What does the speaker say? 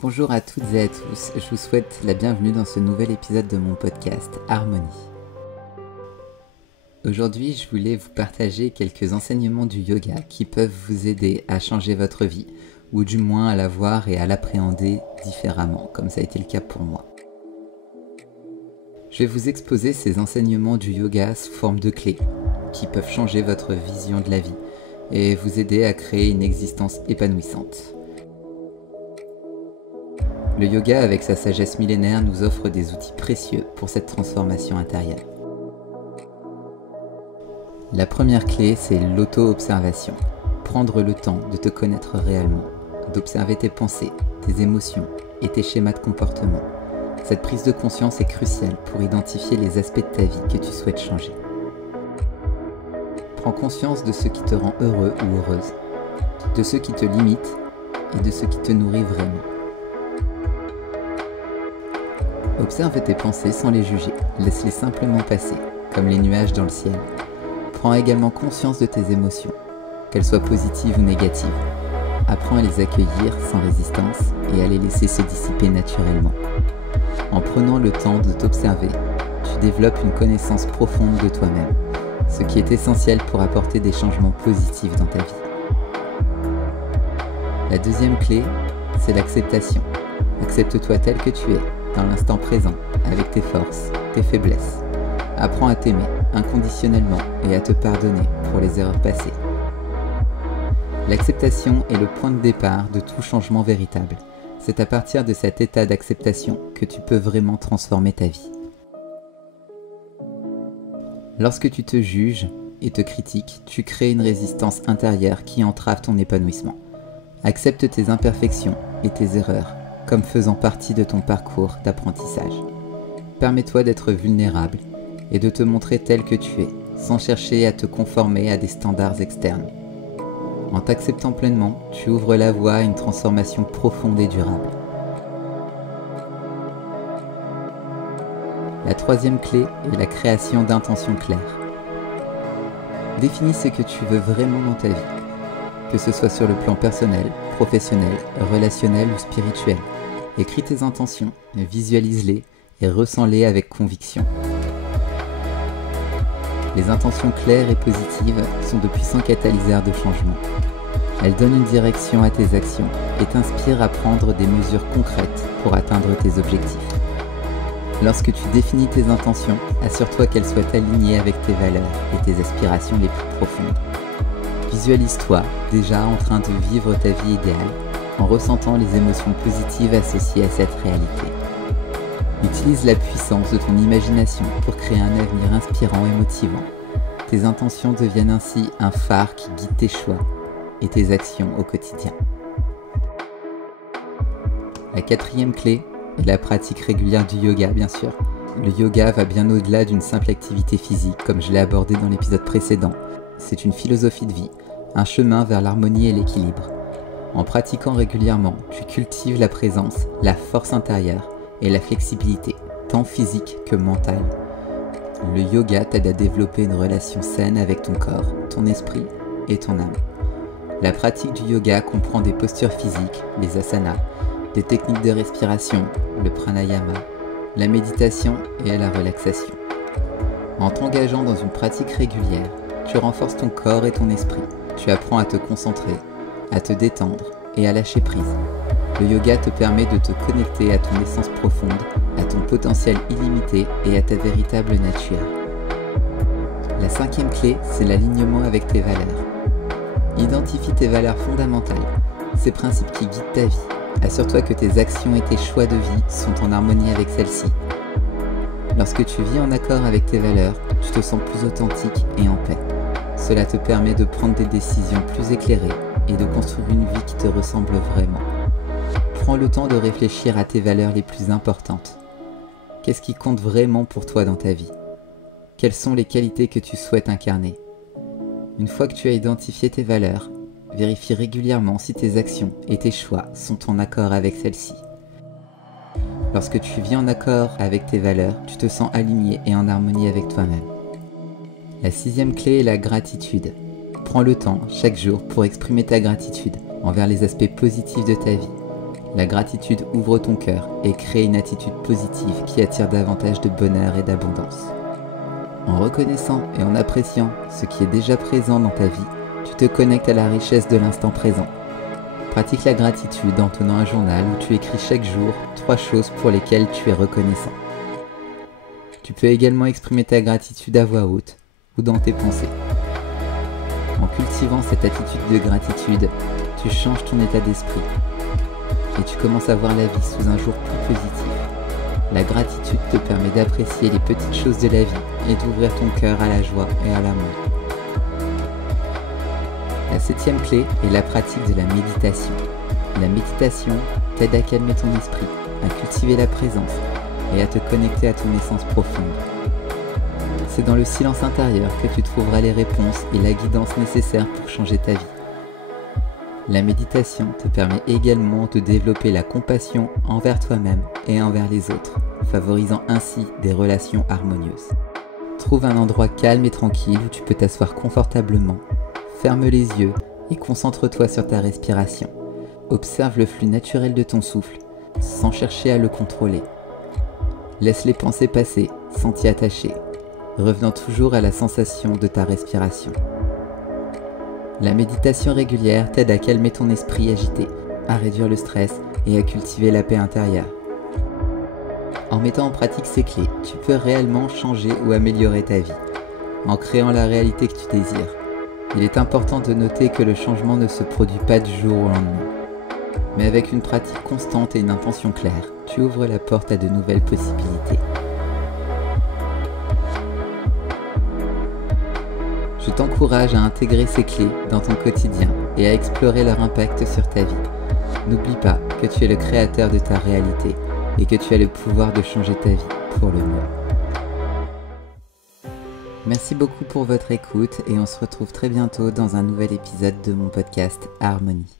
Bonjour à toutes et à tous, je vous souhaite la bienvenue dans ce nouvel épisode de mon podcast Harmonie. Aujourd'hui, je voulais vous partager quelques enseignements du yoga qui peuvent vous aider à changer votre vie, ou du moins à la voir et à l'appréhender différemment, comme ça a été le cas pour moi. Je vais vous exposer ces enseignements du yoga sous forme de clés, qui peuvent changer votre vision de la vie et vous aider à créer une existence épanouissante. Le yoga, avec sa sagesse millénaire, nous offre des outils précieux pour cette transformation intérieure. La première clé, c'est l'auto-observation. Prendre le temps de te connaître réellement, d'observer tes pensées, tes émotions et tes schémas de comportement. Cette prise de conscience est cruciale pour identifier les aspects de ta vie que tu souhaites changer. Prends conscience de ce qui te rend heureux ou heureuse, de ce qui te limite et de ce qui te nourrit vraiment. Observe tes pensées sans les juger, laisse-les simplement passer, comme les nuages dans le ciel. Prends également conscience de tes émotions, qu'elles soient positives ou négatives. Apprends à les accueillir sans résistance et à les laisser se dissiper naturellement. En prenant le temps de t'observer, tu développes une connaissance profonde de toi-même, ce qui est essentiel pour apporter des changements positifs dans ta vie. La deuxième clé, c'est l'acceptation. Accepte-toi tel que tu es, dans l'instant présent, avec tes forces, tes faiblesses. Apprends à t'aimer inconditionnellement et à te pardonner pour les erreurs passées. L'acceptation est le point de départ de tout changement véritable. C'est à partir de cet état d'acceptation que tu peux vraiment transformer ta vie. Lorsque tu te juges et te critiques, tu crées une résistance intérieure qui entrave ton épanouissement. Accepte tes imperfections et tes erreurs comme faisant partie de ton parcours d'apprentissage. Permets-toi d'être vulnérable et de te montrer tel que tu es, sans chercher à te conformer à des standards externes. En t'acceptant pleinement, tu ouvres la voie à une transformation profonde et durable. La troisième clé est la création d'intentions claires. Définis ce que tu veux vraiment dans ta vie, que ce soit sur le plan personnel, professionnel, relationnel ou spirituel. Écris tes intentions, visualise-les et ressens-les avec conviction. Les intentions claires et positives sont de puissants catalyseurs de changement. Elles donnent une direction à tes actions et t'inspirent à prendre des mesures concrètes pour atteindre tes objectifs. Lorsque tu définis tes intentions, assure-toi qu'elles soient alignées avec tes valeurs et tes aspirations les plus profondes. Visualise-toi déjà en train de vivre ta vie idéale, en ressentant les émotions positives associées à cette réalité. Utilise la puissance de ton imagination pour créer un avenir inspirant et motivant. Tes intentions deviennent ainsi un phare qui guide tes choix et tes actions au quotidien. La quatrième clé est la pratique régulière du yoga, bien sûr. Le yoga va bien au-delà d'une simple activité physique, comme je l'ai abordé dans l'épisode précédent. C'est une philosophie de vie, un chemin vers l'harmonie et l'équilibre. En pratiquant régulièrement, tu cultives la présence, la force intérieure et la flexibilité, tant physique que mentale. Le yoga t'aide à développer une relation saine avec ton corps, ton esprit et ton âme. La pratique du yoga comprend des postures physiques, les asanas, des techniques de respiration, le pranayama, la méditation et la relaxation. En t'engageant dans une pratique régulière, tu renforces ton corps et ton esprit. Tu apprends à te concentrer, à te détendre et à lâcher prise. Le yoga te permet de te connecter à ton essence profonde, à ton potentiel illimité et à ta véritable nature. La cinquième clé, c'est l'alignement avec tes valeurs. Identifie tes valeurs fondamentales, ces principes qui guident ta vie. Assure-toi que tes actions et tes choix de vie sont en harmonie avec celles-ci. Lorsque tu vis en accord avec tes valeurs, tu te sens plus authentique et en paix. Cela te permet de prendre des décisions plus éclairées et de construire une vie qui te ressemble vraiment. Prends le temps de réfléchir à tes valeurs les plus importantes. Qu'est-ce qui compte vraiment pour toi dans ta vie? Quelles sont les qualités que tu souhaites incarner? Une fois que tu as identifié tes valeurs, vérifie régulièrement si tes actions et tes choix sont en accord avec celles-ci. Lorsque tu vis en accord avec tes valeurs, tu te sens aligné et en harmonie avec toi-même. La sixième clé est la gratitude. Prends le temps, chaque jour, pour exprimer ta gratitude envers les aspects positifs de ta vie. La gratitude ouvre ton cœur et crée une attitude positive qui attire davantage de bonheur et d'abondance. En reconnaissant et en appréciant ce qui est déjà présent dans ta vie, tu te connectes à la richesse de l'instant présent. Pratique la gratitude en tenant un journal où tu écris chaque jour 3 choses pour lesquelles tu es reconnaissant. Tu peux également exprimer ta gratitude à voix haute ou dans tes pensées. En cultivant cette attitude de gratitude, tu changes ton état d'esprit et tu commences à voir la vie sous un jour plus positif. La gratitude te permet d'apprécier les petites choses de la vie et d'ouvrir ton cœur à la joie et à l'amour. La 7e clé est la pratique de la méditation. La méditation t'aide à calmer ton esprit, à cultiver la présence et à te connecter à ton essence profonde. C'est dans le silence intérieur que tu trouveras les réponses et la guidance nécessaires pour changer ta vie. La méditation te permet également de développer la compassion envers toi-même et envers les autres, favorisant ainsi des relations harmonieuses. Trouve un endroit calme et tranquille où tu peux t'asseoir confortablement. Ferme les yeux et concentre-toi sur ta respiration. Observe le flux naturel de ton souffle, sans chercher à le contrôler. Laisse les pensées passer, sans t'y attacher, revenant toujours à la sensation de ta respiration. La méditation régulière t'aide à calmer ton esprit agité, à réduire le stress et à cultiver la paix intérieure. En mettant en pratique ces clés, tu peux réellement changer ou améliorer ta vie, en créant la réalité que tu désires. Il est important de noter que le changement ne se produit pas du jour au lendemain. Mais avec une pratique constante et une intention claire, tu ouvres la porte à de nouvelles possibilités. Je t'encourage à intégrer ces clés dans ton quotidien et à explorer leur impact sur ta vie. N'oublie pas que tu es le créateur de ta réalité et que tu as le pouvoir de changer ta vie pour le mieux. Merci beaucoup pour votre écoute et on se retrouve très bientôt dans un nouvel épisode de mon podcast Harmonie.